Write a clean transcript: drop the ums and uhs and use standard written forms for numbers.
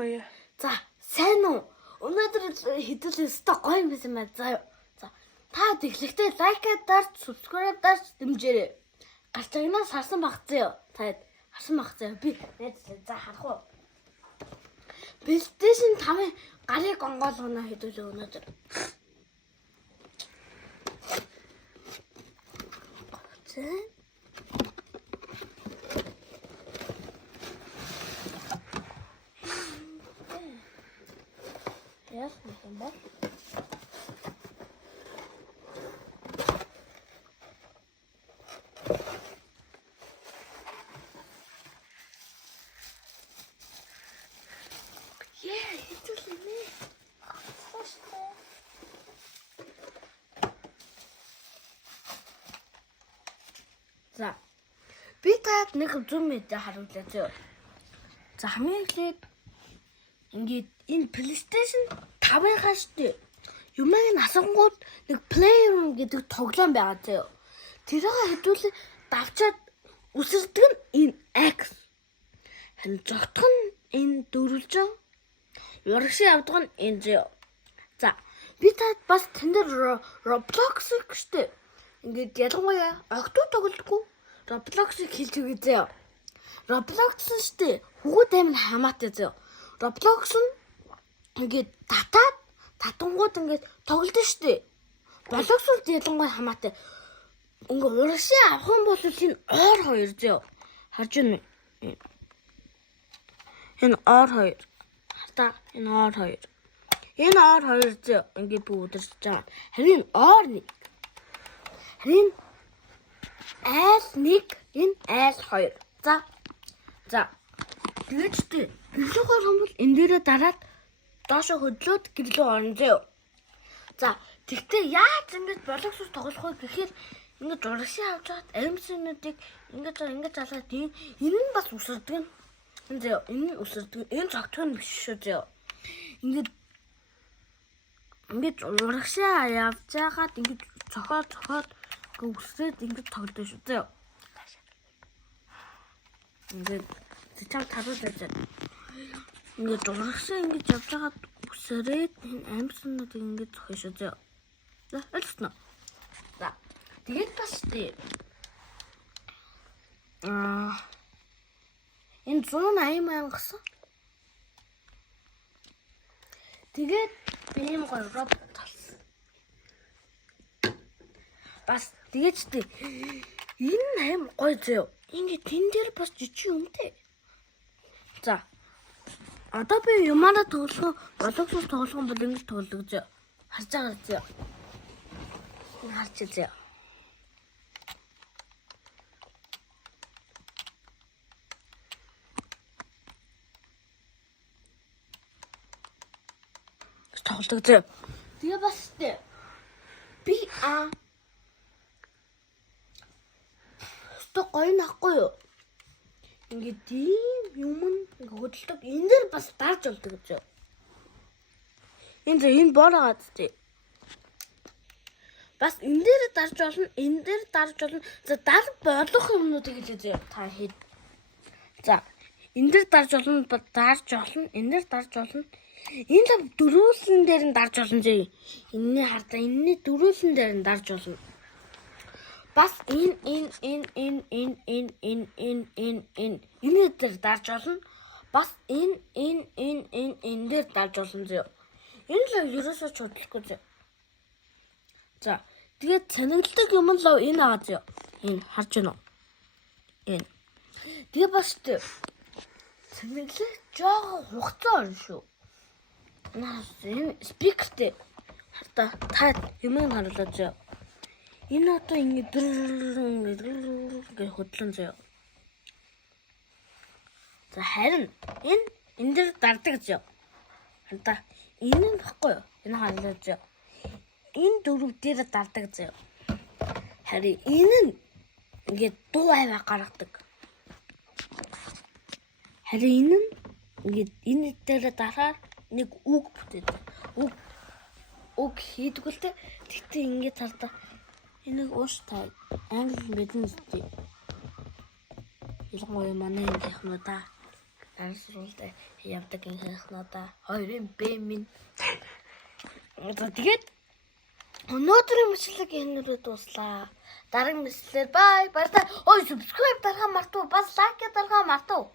За, сайн уу? Өнөөдөр хэдүүлээ өстой гоё юм байсан байна. За, та тэглэхдээ лайкаад дарж, subscribe дарж дэмжээрэй. Гарч байгнаас харсан багцсан юу? Та харсан багцсан. Би за харах уу? PlayStation 5-ын гарыг онгойлгоно хэдүүлээ өнөөдөр. Yes, I'm back. Yeah, it's a me. За. Би таад нэг зүүн мэдээ харууллаа зөө. За хамгийн эхлээд ингээд энэ PlayStation 5-ынхаа штэ юмыг асангууд нэг Playroom гэдэг тоглоом байгаа зөө. Тэрийг хэдүүлээ давчаад үсэрдэг нь энэ X. Хэн зогтох нь энэ дөрвөлжин. Урагшийн явдаг нь энэ зөө. За би таад бас тэн дээр Roblox-ыг штэ ингээд ялангуяа огтуд тоглодгоо Roblox-ыг хэлж өгье зөө. Roblox штэ хүүхэд амин хамаатай зөө. Roblox нь ингээд татангууд ингээд тоглолт штэ. Roblox нь ялангуяа хамаатай. Ингээд урагшийн авах юм бол энэ ор 2 зөө. Харж байна уу? Энэ ор 2. Хата энэ ор 2. Энэ ор 2 зөө ингээд бүдэрч байгаа. Харин ор 1. Харин айл 1, энэ айл 2. За. Тэгвэл гэрлүүгээр хүмүүс энэ дээрээ дараад доошо хөдлөөд гэрлүү орно зөө. За, тэгтээ яаж ингэж Roblox-ус тоглох вэ гэхээр ингэж урагшийн авч хаад амсынуудыг ингэж залгаад энэ нь бас үсэрдэг нь. Энэ зөө, энэ үсэрдэг. Энэ цогтх нь биш шүү зөө. Ингэж урагшаа явж байгаад ингэж цохоод үсрээд ингэж тоглож шүү зөө. Ингээд цэцэн тавууд байж байна. Ингээд урагшаа ингэж явж байгаад үсрээд энэ амснууд ингэж зохио шүү зөө. За, ойлсноо. За. Тэгээд бас тий. Энэ 180 мянга гсэн. Тэгээд би юм гоё робот талсан. Бас тэгээд тий. Энэ аим гоё зөө. Ингээд тэн дээр бас жижиг юмтэй. За. Одоо би юмараа тоглох, Roblox-ус тоглох бол ингэж тоглох зөө. Харж байгаа зөө. Энэ харж зөө. Тоглох зөө. Тэгээ бас тий. Би гоё нахгүй юу? Ингээд ийм юм ингээ хөдөлдөг. Энэ дээр бас дарж болдог гэж. Энэ бор байгаа зү. Бас энэ дээр дарж болно, энэ дээр дарж болно. За дар болох юмнуудыг хэлээ та хэд. За энэ дээр дарж болно, энэ дээр дарж болно. Энэ лав дөрүүлсэн дээр нь дарж болно зэ. Энэний хардаа энэний дөрүүлсэн дээр нь дарж болно. Бас энэ дээр дарж болно. Бас энэ дээр дарж болно зөө. Энэ л ерөөсөө чудлахгүй зөө. За, тэгээд цанагладаг юм л энэ аваа зөө. Энэ харж байна уу? Энэ. Тэгээ бас тэ цанаглах жоо хугацаа орно шүү. Энэ спикертэй хартаа та юмыг харуулж зөө. Энэ одоо ингэ гэх хөдлөн зөө. За харин энэ дээр дардаг зөө. Хантаа энэ нь баггүй юу? Энэ хаалж зөө. Энэ дөрөв дээр дардаг зөө. Харин энэ нь ингэ дуу аваа гаргадаг. Харин энэ нь ингэ энэ дээр дарахаар нэг үг бүтээд. Үг хийдгүүл тэ. Тэгтээ ингэ тартаа энийг ууштай англи мэдэн зү. Ялангуяа манай энэ техноо та. Ансруултай явдаг инхэнхнуудаа. Хоёрын бэмин. Тэгээд өнөөдрийн мэдлэг энэгээр дуслаа. Дараагийн мэдлэлээр бай. Баярлалаа. Ой, subscribe дарахаа мартав. Бас лайк дарахаа мартав.